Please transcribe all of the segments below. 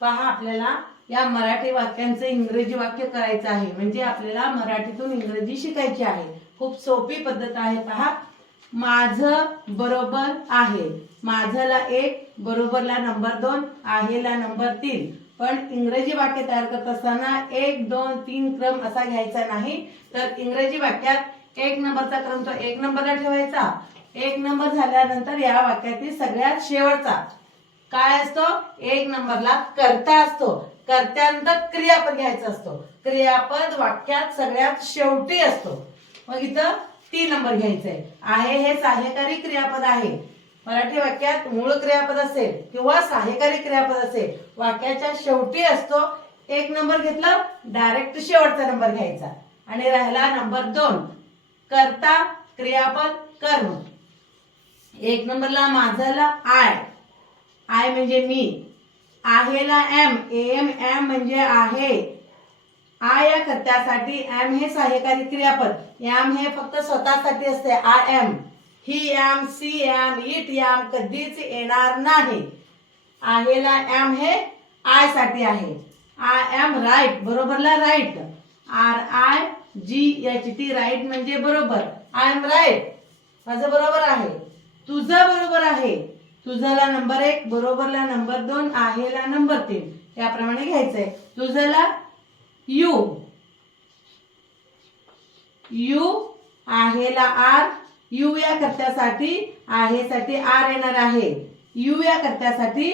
पहा आपल्याला या मराठी वाक्यांचं इंग्रजी वाक्य करायचं आहे. म्हणजे आपल्याला मराठीतून इंग्रजी शिकायची आहे. खूप सोपी पद्धत आहे पहा. माझं बरोबर आहे. माझला एक बरोबरला नंबर दोन आहेला नंबर तीन. पण इंग्रजी वाक्य तयार करत असताना एक दोन तीन क्रम असा घ्यायचा नाही. तर इंग्रजी वाक्यात एक नंबरचा क्रम तो एक नंबरला ठेवायचा. एक नंबर झाल्यानंतर या वाक्यातील सगळ्यात शेवटचा. काय असतो? एक नंबरला कर्ता असतो. कर्त्यानंतर क्रियापद घ्यायचा असतो. क्रियापद वाक्यात सगळ्यात शेवटी असतो. मग इथं तीन नंबर घ्यायचंय. आहे हे सहाय्यकारी क्रियापद आहे. मराठी वाक्यात मूळ क्रियापद असेल किंवा सहाय्यकारी क्रियापद असेल वाक्याच्या शेवटी असतो. एक नंबर घेतला डायरेक्ट शेवटचा नंबर घ्यायचा. आणि राहिला नंबर दोन. कर्ता क्रियापद कर्म. एक नंबरला माझाला आय. आय म्हणजे मी. आहेला एम. एम एम म्हणजे आहे. आय या कर्त्यासाठी एम हे सहाय्यकारी क्रियापद. एम हे फक्त स्वतःसाठी असते. I am. He am she am it am कधीच येणार नाही. आहेला एम हे आयसाठी आहे. I am right बरोबरला right. R I G H T right म्हणजे बरोबर. I am right. माझं बरोबर आहे. तुझं बरोबर आहे. तुझाला नंबर एक बरोबरला नंबर दोन आहेला नंबर तीन. याप्रमाणे घ्यायचंय. तुझाला यू यू आहेला आर यू या कर्त्यासाठी आहेसाठी आर येणार आहे. यू या कर्त्यासाठी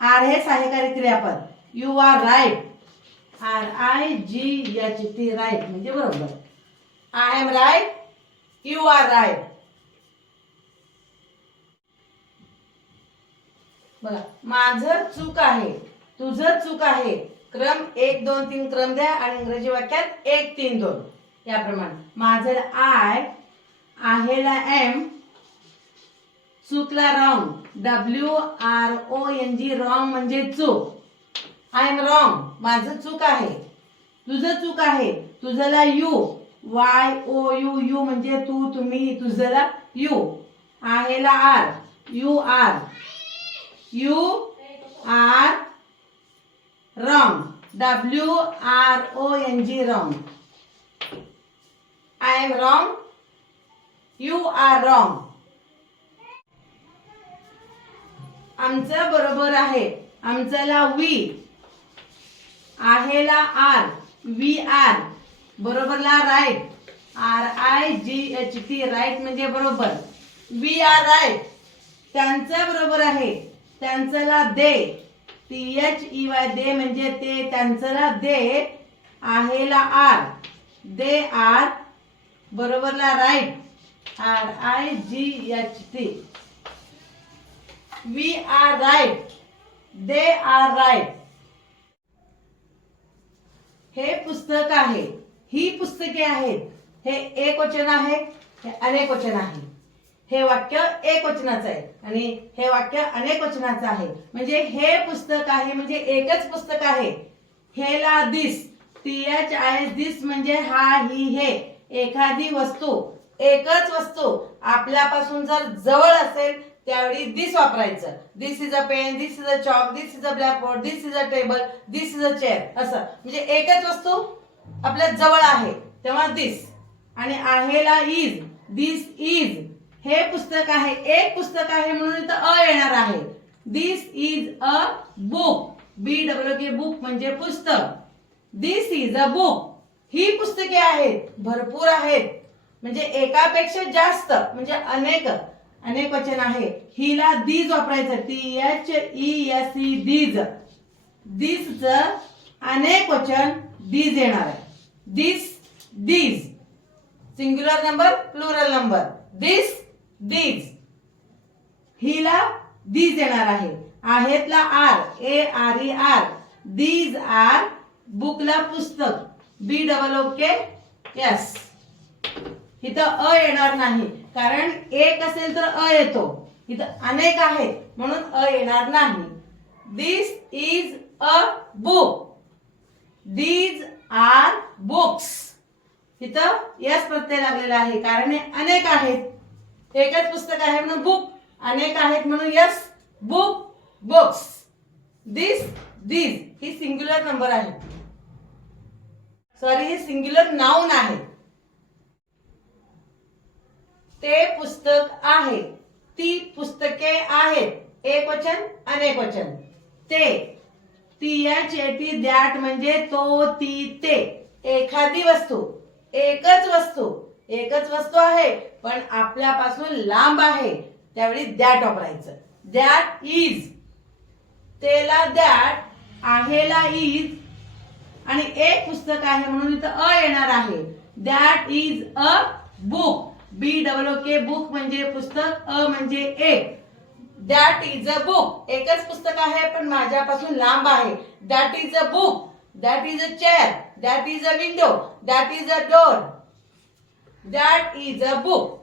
आर हे सहाय्यकारी क्रियापद? You are right. R I G H T right म्हणजे बरोबर. I am right you are right. बघा माझं चूक आहे तुझं चूक आहे. क्रम एक दोन तीन क्रम द्या आणि इंग्रजी वाक्यात एक तीन दोन. याप्रमाणे. माझं आय आहेला am चूकला wrong. W R O N G wrong म्हणजे चूक. I am wrong. माझं चूक आहे. तुझं चूक आहे. तुझला you. Y O U you म्हणजे तू तुम्ही तुझला you. आहेला are. You are. You are wrong W R O N G wrong. I am wrong you are wrong आमचं बरोबर आहे आमच्याला वी आहेला are we are बरोबरला right R I G H T right म्हणजे बरोबर. वी आर राईट त्यांचं बरोबर आहे. त्यांचला they. T H E Y they म्हणजे ते त्यांचंला दे. आहेला are they are बरोबरला right R I G H T we are right they are right हे पुस्तक आहे. ही पुस्तके आहेत. हे एक वचन आहे. हे अनेक वचन आहे. हे वाक्य एक वचनाचं आहे. आणि हे वाक्य अनेक वचनाचं आहे. म्हणजे हे पुस्तक आहे म्हणजे एकच पुस्तक आहे. हेला this. T H I this म्हणजे हा ही हे. एखादी वस्तू एकच वस्तू आपल्यापासून जर जवळ असेल त्यावेळी दिस वापरायचं. This is a pen this is a chalk this is a blackboard this is a table this is a chair. असं. म्हणजे एकच वस्तू आपल्या जवळ आहे. तेव्हा दिस. आणि आहेला इज. This is. हे पुस्तक आहे एक पुस्तक आहे म्हणून इथं अ येणार आहे. This is a book B W K book म्हणजे पुस्तक. दिस इज अ बुक ही पुस्तके आहेत भरपूर आहेत. म्हणजे एकापेक्षा जास्त म्हणजे अनेक अनेक वचन आहे. हिला दीज वापरायचं T H E S E these this अनेक वचन दीज येणार आहे. This these singular number plural number this these हिला दीज येणार आहे. आहेतला are A R E are these are बुकला पुस्तक. बी डबल ओके के इथं अ येणार नाही. कारण एक असेल तर अ येतो. इथं अनेक आहेत म्हणून अ येणार नाही. This is a book these are books इथं यस प्रत्यय लागलेला आहे. कारण हे अनेक आहेत. एकच पुस्तक आहे म्हणून बुक अनेक आहेत म्हणून yes book books this this he singular number आहे. सॉरी हे सिंग्युलर नाऊन आहे. ते पुस्तक आहे. ती पुस्तके आहेत. एक वचन अनेक वचन. ते. ती या द्याट म्हणजे तो ती ते. एखादी वस्तू. एकच वस्तू. एकच वस्तू आहे. पण आपल्यापासून लांब आहे त्यावेळी दॅट वापरायचं. दॅट इज तेला दॅट आहेला इज आणि एक पुस्तक आहे म्हणून इथं अ येणार आहे. That is a book B W K book म्हणजे पुस्तक अ म्हणजे एक. दॅट इज अ बुक एकच पुस्तक आहे पण माझ्यापासून लांब आहे. That is a book that is a chair that is a window that is a door that is a book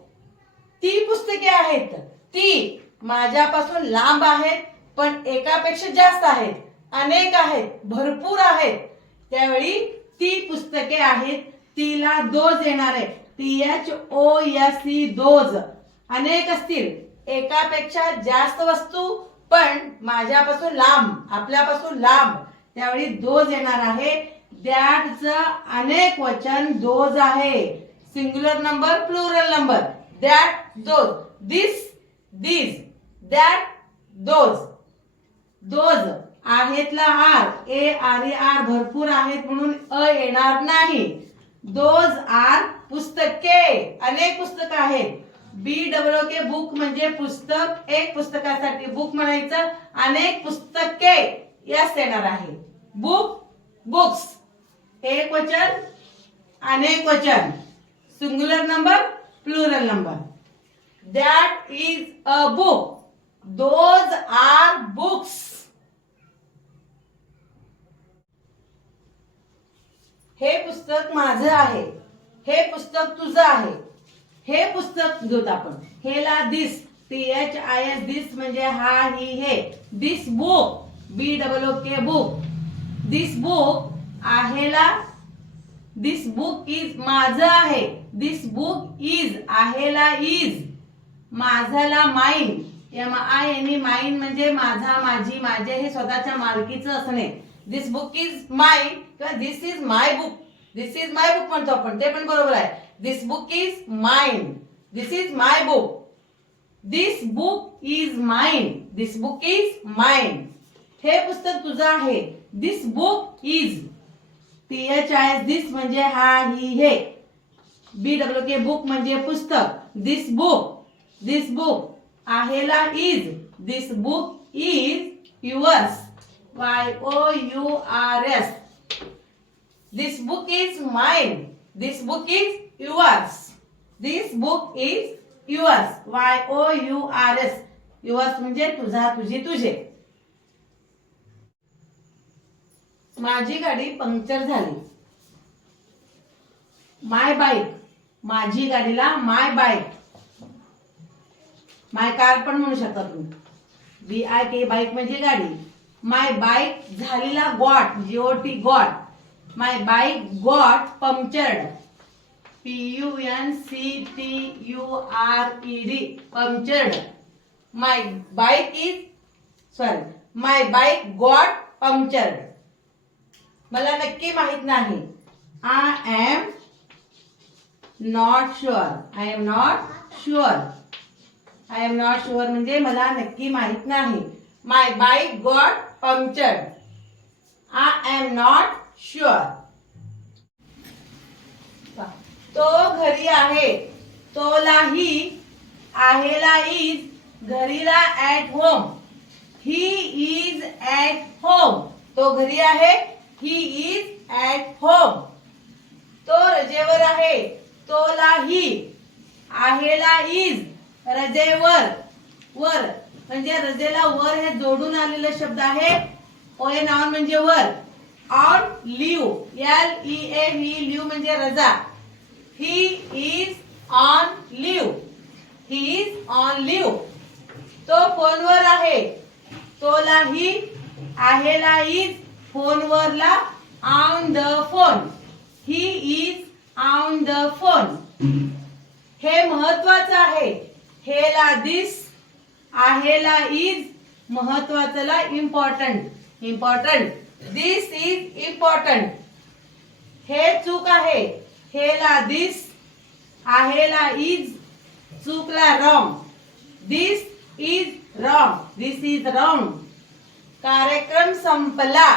ती पुस्तके आहेत. ती माझ्यापासून लांब आहेत पण एकापेक्षा जास्त आहेत. अनेक आहेत भरपूर आहेत. त्यावेळी ती पुस्तके आहेत तिला दोज येणार आहे T H O S C those. अनेक असतील. एकापेक्षा जास्त वस्तू पण माझ्यापासून लांब आपल्यापासून लांब. त्यावेळी दोज येणार आहे. दॅटचं अनेक वचन दोज आहे. Singular number plural number. That those this this that those those आहेतला are A R A are भरपूर आहेत म्हणून अ येणार नाही. दोज आर पुस्तके. अनेक पुस्तक आहेत. बी डब्ल्यू के बुक म्हणजे पुस्तक. एक पुस्तकासाठी बुक म्हणायचं. अनेक पुस्तके. यस येणार आहे. बुक बुक्स एक वचन अनेक वचन. Singular number plural number that is a book those are books हे पुस्तक माझं आहे. हे पुस्तक तुझं आहे. हे पुस्तक घेऊत आपण. हेला this T H I S this म्हणजे हा ही हे. This book B double O K book this book आहेला this book is माझं आहे. दिस बुक इज आहेला इज माझाला माईन एम आय एन माईन म्हणजे माझा माझी माझे हे स्वतःच्या मालकीचं असणे. दिस बुक इज माय किंवा this is my book this is my book म्हणतो आपण ते पण बरोबर आहे. This book is mine this is my book this book is mine this book is mine हे पुस्तक तुझं आहे. This book is T H I this म्हणजे हा ही हे. बी डब्ल्यू के बुक म्हणजे पुस्तक. This book this book आहेला is this book is yours Y O U R S this book is mind this book is yours this book is yours Y O U R S yours म्हणजे तुझा तुझी तुझे. माझी गाडी puncture झाली. माय bike माझी गाडीला माय bike. माय car पण म्हणू शकता तुम्ही. बी आय के बाईक म्हणजे गाडी. माय बाईक झालेला got G O T got my bike got punctured. P U N C T U R E D punctured. My bike is sorry my bike got punctured. मला नक्की माहीत नाही. I am not sure I am not sure I am not sure म्हणजे मला नक्की माहीत नाही. My bike got puncture I am not sure तो घरी आहे. तोलाही आहेला is घरीला at home he is at home तो घरी आहे. ही इज ऍट होम तो रजेवर आहे. तोलाही आहेला इज रजेवर. वर. म्हणजे रजेला वर हे जोडून आलेला शब्द आहे. ओए नाउन म्हणजे वर. On leave L E A V leave म्हणजे रजा. He is on leave he is on leave तो फोनवर आहे. तोलाही आहेला is फोनवरला on the phone he is on the phone हे महत्वाचं आहे. हे ला दिस आहेला इज महत्वाचं important important this is important हे चूक आहे. हे ला दिस आहेला is चूकला wrong this is wrong this is wrong कार्यक्रम संपला.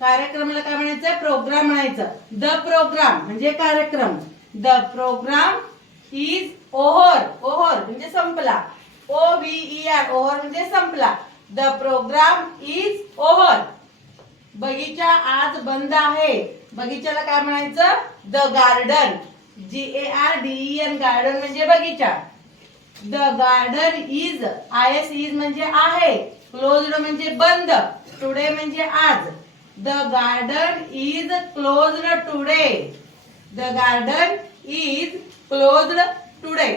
कार्यक्रमाला काय म्हणायचं प्रोग्राम म्हणायचं. द प्रोग्राम म्हणजे कार्यक्रम. The programme is over over म्हणजे संपला. ओ व्ही आर ओव्हर म्हणजे संपला. द प्रोग्राम इज ओव्हर बगीचा आज बंद आहे. बगीच्याला काय म्हणायचं? The garden G A R D N garden म्हणजे बगीचा. The garden is I S is म्हणजे आहे. क्लोज्ड म्हणजे बंद. टुडे म्हणजे आज. The garden is closed today the garden is closed today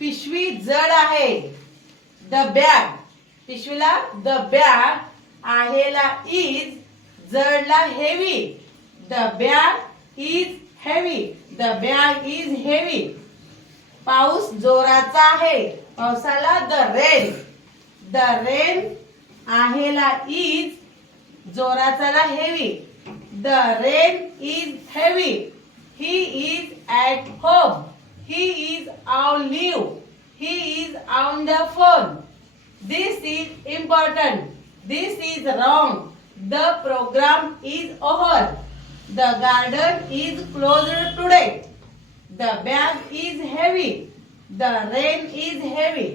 पिशवी जड आहे. द बॅग पिशवीला द बॅग आहेला इज जडला heavy the bag is heavy the bag is heavy पाऊस जोराचा आहे. पावसाला द रेन द रेन आहेला is जोराचाला heavy the rain is heavy he is at home he is on leave he is on the phone this is important this is wrong the programme is over the garden is close today the bag is heavy the rain is heavy